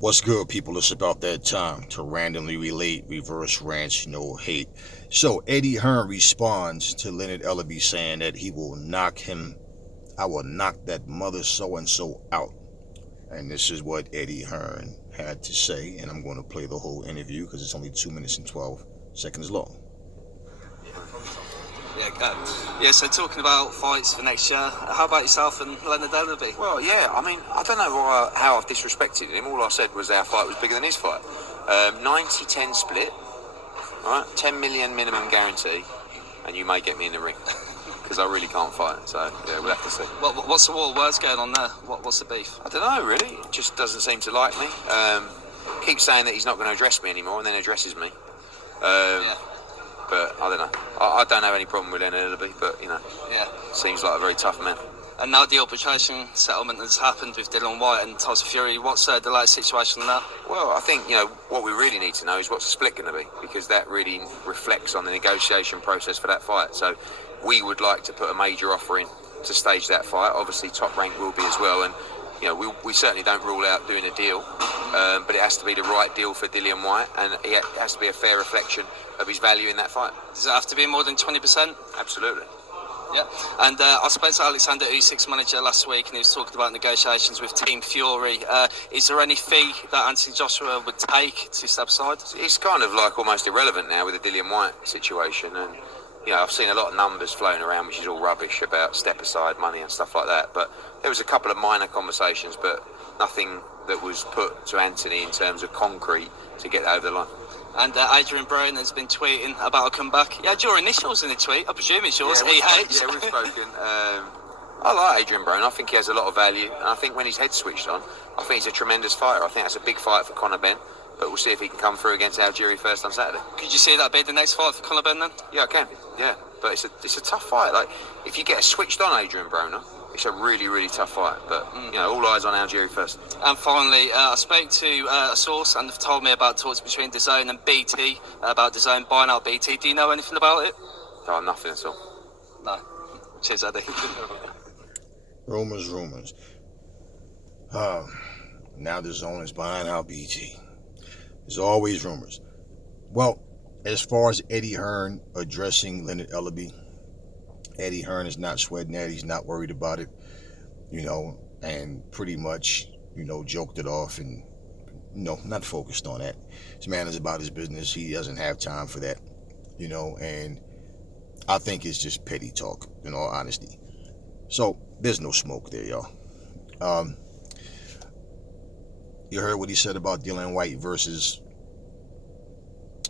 What's good, people? It's about that time to randomly relate, reverse rants, no hate. So Eddie Hearn responds to Leonard Ellerbe saying that he will knock him, I will knock that mother so and so out. And this is what Eddie Hearn had to say, and I'm going to play the whole interview because it's only 2 minutes and 12 seconds long. Yeah, go. Yeah, so talking about fights for next year, how about yourself and Leonard Ellerbe? Well, yeah, I mean, I don't know how I've disrespected him. All I said was our fight was bigger than his fight. 90-10 split, right? 10 million minimum guarantee, and you may get me in the ring. Because I really can't fight, so yeah, we'll have to see. What's the war words going on there? What's the beef? I don't know, really. It just doesn't seem to like me. Keeps saying that he's not going to address me anymore, and then addresses me. Yeah. But I don't know. I don't have any problem with Leonard Ellerbe, but, Yeah. seems like a very tough man. And now the arbitration settlement has happened with Dillian Whyte and Tyson Fury. What's the latest situation on that? Well, I think, what we really need to know is what's the split going to be, because that really reflects on the negotiation process for that fight. So we would like to put a major offer in to stage that fight. Obviously, Top Rank will be as well, and we certainly don't rule out doing a deal, but it has to be the right deal for Dillian Whyte, and it has to be a fair reflection of his value in that fight. Does it have to be more than 20%? Absolutely. Yeah, and I spoke to Alexander Usyk's manager last week, and he was talking about negotiations with Team Fury. Is there any fee that Anthony Joshua would take to step aside? It's kind of like almost irrelevant now with the Dillian Whyte situation, and I've seen a lot of numbers flown around, which is all rubbish about step aside money and stuff like that. But there was a couple of minor conversations, but nothing that was put to Anthony in terms of concrete to get over the line. And Adrien Broner has been tweeting about a comeback. Yeah, your initials in the tweet. I presume it's yours. Yeah, we've spoken. I like Adrien Broner. I think he has a lot of value, and I think when his head's switched on, I think he's a tremendous fighter. I think that's a big fight for Benn. But we'll see if he can come through against Algeria first on Saturday. Could you see that be the next fight for Benn then? Yeah, I can. Yeah, but it's a tough fight. Like, if you get a switched on Adrien Broner, it's a really, really tough fight. But all eyes on Algeria first. And finally, I spoke to a source, and they've told me about talks between DAZN and BT about DAZN buying out BT. Do you know anything about it? Oh, nothing at all. No. Cheers, Eddie. Rumors. Now the zone is buying out BT. There's always rumors. Well, as far as Eddie Hearn addressing Leonard Ellerbe, Eddie Hearn is not sweating that. He's not worried about it, and pretty much, joked it off and, not focused on that. This man is about his business. He doesn't have time for that, and I think it's just petty talk, in all honesty. So there's no smoke there, y'all. You heard what he said about Dillian Whyte versus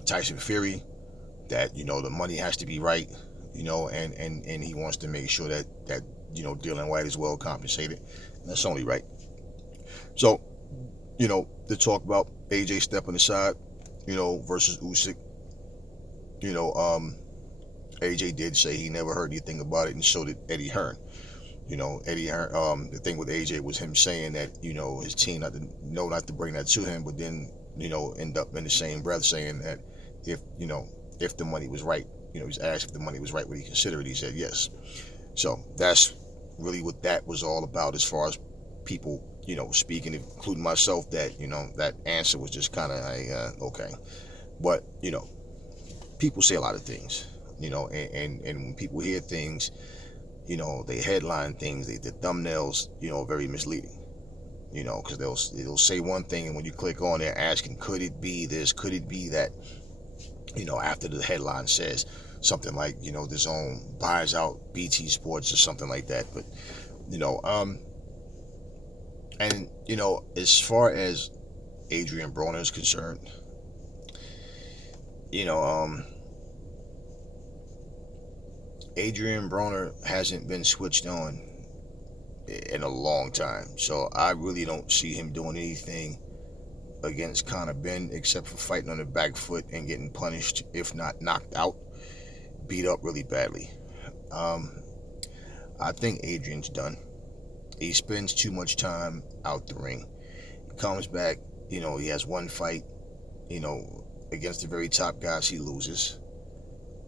Tyson Fury, that, the money has to be right, and he wants to make sure that Dillian Whyte is well compensated. And that's only right. So, the talk about AJ stepping aside, versus Usyk, AJ did say he never heard anything about it, and so did Eddie Hearn. Eddie Hearn, the thing with AJ was him saying that, his team not to bring that to him, but then, end up in the same breath saying that if the money was right, he was asked if the money was right, would he consider it? He said yes. So that's really what that was all about, as far as people, speaking, including myself, that, that answer was just kind of like, okay. But, people say a lot of things, and when people hear things, they headline things, the thumbnails, very misleading, because they'll say one thing, and when you click on there asking, could it be this, could it be that, after the headline says something like, the zone buys out BT Sports or something like that. But, and, as far as Adrien Broner is concerned, Adrien Broner hasn't been switched on in a long time, so I really don't see him doing anything against Benn except for fighting on the back foot and getting punished, if not knocked out, beat up really badly. I think Adrian's done. He spends too much time out the ring. He comes back, he has one fight, against the very top guys, he loses.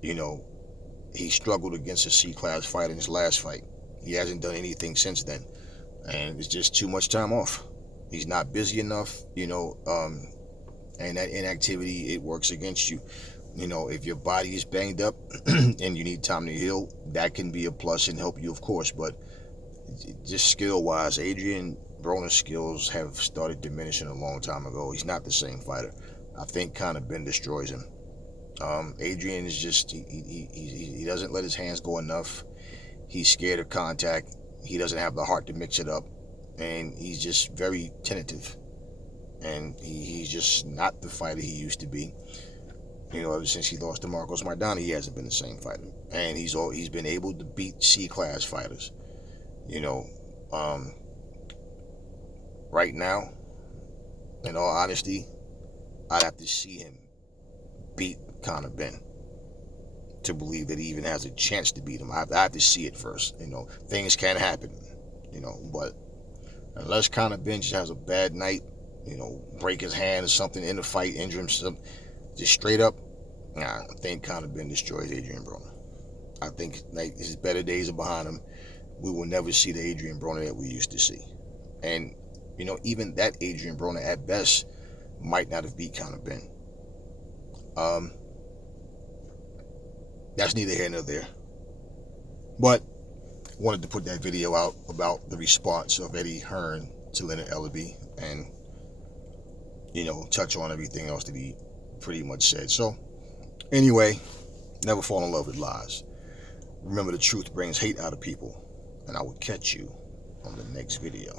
He struggled against a C-class fighter in his last fight. He hasn't done anything since then, and it's just too much time off. He's not busy enough, and that inactivity, it works against you. If your body is banged up and you need time to heal, that can be a plus and help you, of course. But just skill-wise, Adrien Broner's skills have started diminishing a long time ago. He's not the same fighter. I think kind of Benn destroys him. Adrien is just, he doesn't let his hands go enough. He's scared of contact. He doesn't have the heart to mix it up. And he's just very tentative. And he's just not the fighter he used to be. Ever since he lost to Marcos Maidana, he hasn't been the same fighter. And he's been able to beat C-class fighters. Right now, in all honesty, I'd have to see him beat Conor Benn to believe that he even has a chance to beat him. I have to see it first. Things can happen, but unless Conor Benn just has a bad night, break his hand or something in the fight, injure himself, just straight up, I think Conor Benn destroys Adrien Broner. I think his better days are behind him. We will never see the Adrien Broner that we used to see. And, even that Adrien Broner at best might not have beat Conor Benn. That's neither here nor there. But wanted to put that video out about the response of Eddie Hearn to Leonard Ellerbe and, touch on everything else that he pretty much said. So, anyway, never fall in love with lies. Remember, the truth brings hate out of people. And I will catch you on the next video.